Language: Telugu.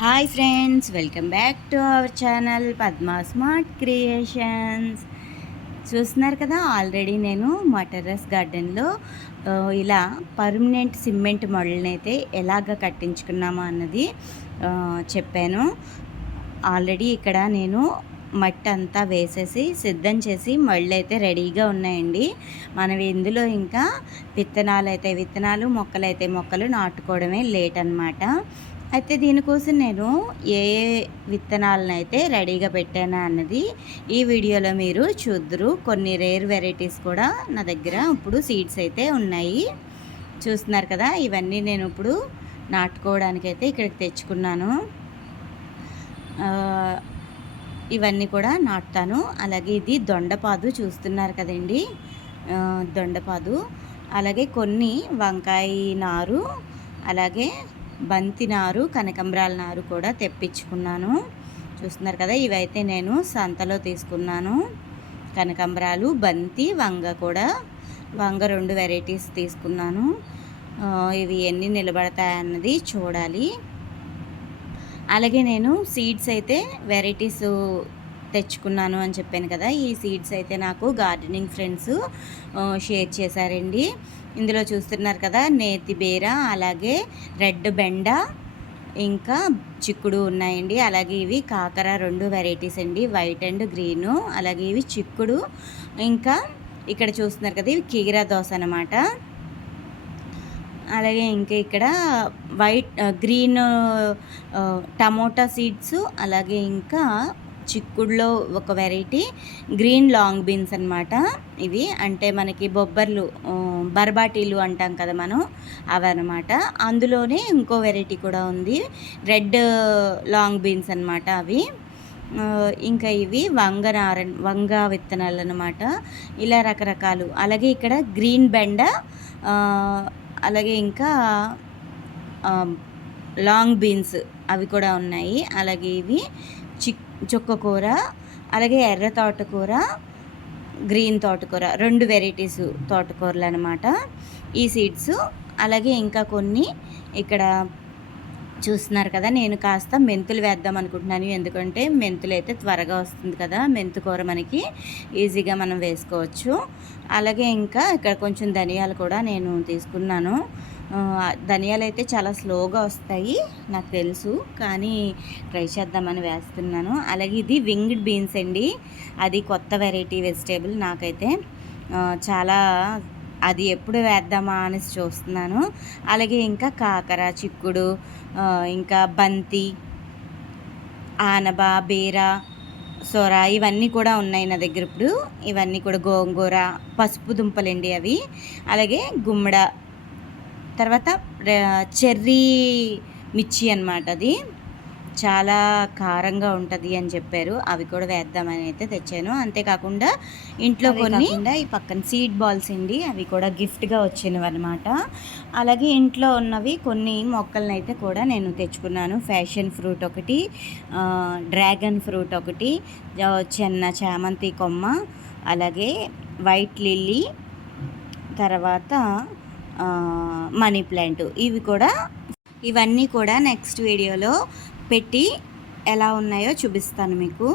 Hi friends welcome back to our channel Padma smart creations చూస్తున్నారు కదా ఆల్రెడీ నేను మా టెర్రస్ గార్డెన్లో ఇలా పర్మనెంట్ సిమెంట్ మోడల్ని అయితే ఎలాగ కట్టించుకున్నామో అన్నది చెప్పాను. ఆల్రెడీ ఇక్కడ నేను మట్టి అంతా వేసేసి సిద్ధం చేసి మళ్ళీ అయితే రెడీగా ఉన్నాయండి. మనం ఇందులో ఇంకా విత్తనాలు అయితే విత్తనాలు మొక్కలు అయితే మొక్కలు నాటుకోవడమే లేట్ అన్నమాట. అయితే దీనికోసం నేను ఏ ఏ విత్తనాలను అయితే రెడీగా పెట్టానా అన్నది ఈ వీడియోలో మీరు చూద్దరు. కొన్ని రేర్ వెరైటీస్ కూడా నా దగ్గర ఇప్పుడు సీడ్స్ అయితే ఉన్నాయి. చూస్తున్నారు కదా ఇవన్నీ నేను ఇప్పుడు నాటుకోవడానికైతే ఇక్కడికి తెచ్చుకున్నాను. ఇవన్నీ కూడా నాటుతాను. అలాగే ఇది దొండపాదు చూస్తున్నారు కదండి. దొండపాదు. అలాగే కొన్ని వంకాయ నారు అలాగే బంతి నారు కనకంబరాల నారు కూడా తెప్పించుకున్నాను. చూస్తున్నారు కదా ఇవైతే నేను సంతలో తీసుకున్నాను. కనకంబరాలు బంతి వంగ కూడా. వంగ రెండు వెరైటీస్ తీసుకున్నాను. ఇవి ఎన్ని నిలబడతాయన్నది చూడాలి. అలాగే నేను సీడ్స్ అయితే వెరైటీస్ తెచ్చుకున్నాను అని చెప్పాను కదా. ఈ సీడ్స్ అయితే నాకు గార్డెనింగ్ ఫ్రెండ్స్ షేర్ చేశారండి. ఇందులో చూస్తున్నారు కదా నేతి బీర అలాగే రెడ్ బెండ ఇంకా చిక్కుడు ఉన్నాయండి. అలాగే ఇవి కాకర రెండు వెరైటీస్ అండి. వైట్ అండ్ గ్రీను అలాగే ఇవి చిక్కుడు. ఇంకా ఇక్కడ చూస్తున్నారు కదా ఇవి కీరా దోశ అనమాట అలాగే ఇంకా ఇక్కడ వైట్ గ్రీన్ టమోటా సీడ్స్ అలాగే ఇంకా చిక్కుడులో ఒక వెరైటీ గ్రీన్ లాంగ్ బీన్స్ అనమాట ఇవి. అంటే మనకి బొబ్బర్లు బర్బాటీలు అంటాం కదా మనం అవన్నమాట. అందులోనే ఇంకో వెరైటీ కూడా ఉంది రెడ్ లాంగ్ బీన్స్ అనమాట అవి. ఇంకా ఇవి వంగ నార వంగ విత్తనాలు అనమాట ఇలా రకరకాలు. అలాగే ఇక్కడ గ్రీన్ బెండ అలాగే ఇంకా లాంగ్ బీన్స్ అవి కూడా ఉన్నాయి. అలాగే ఇవి చిక్ చుక్కకూర అలాగే ఎర్ర తోటకూర గ్రీన్ తోటకూర రెండు వెరైటీస్ తోటకూరలు అనమాట ఈ సీడ్స్ అలాగే ఇంకా కొన్ని ఇక్కడ చూస్తున్నారు కదా నేను కాస్త మెంతులు వేద్దాం అనుకుంటున్నాను. ఎందుకంటే మెంతులు అయితే త్వరగా వస్తుంది కదా మెంతు కూర మనకి ఈజీగా మనం వేసుకోవచ్చు. అలాగే ఇంకా ఇక్కడ కొంచెం ధనియాలు కూడా నేను తీసుకున్నాను. ధనియాలు అయితే చాలా స్లోగా వస్తాయి నాకు తెలుసు. కానీ ట్రై చేద్దామని వేస్తున్నాను. అలాగే ఇది వింగ్డ్ బీన్స్ అండి. అది కొత్త వెరైటీ వెజిటేబుల్ నాకైతే. చాలా అది ఎప్పుడు వేద్దామా అనేసి చూస్తున్నాను. అలాగే ఇంకా కాకర చిక్కుడు ఇంకా బంతి ఆనబ బీర సొర ఇవన్నీ కూడా ఉన్నాయి నా దగ్గర ఇప్పుడు. ఇవన్నీ కూడా గోంగూర పసుపు దుంపలండి అవి. అలాగే గుమ్మడ తర్వాత చెర్రీ మిర్చి అన్నమాట అది. చాలా కారంగా ఉంటుంది అని చెప్పారు. అవి కూడా వేద్దామని అయితే తెచ్చాను. అంతేకాకుండా ఇంట్లో కొన్ని ఈ పక్కన సీడ్ బాల్స్ అండి అవి కూడా గిఫ్ట్గా వచ్చినవి అనమాట అలాగే ఇంట్లో ఉన్నవి కొన్ని మొక్కలను అయితే కూడా నేను తెచ్చుకున్నాను. ఫ్యాషన్ ఫ్రూట్ ఒకటి డ్రాగన్ ఫ్రూట్ ఒకటి చిన్న చామంతి కొమ్మ అలాగే వైట్ లిల్లీ తర్వాత మనీ ప్లాంట్. ఇవి కూడా ఇవన్నీ కూడా నెక్స్ట్ వీడియోలో పెట్టి ఎలా ఉన్నాయో చూపిస్తాను మీకు.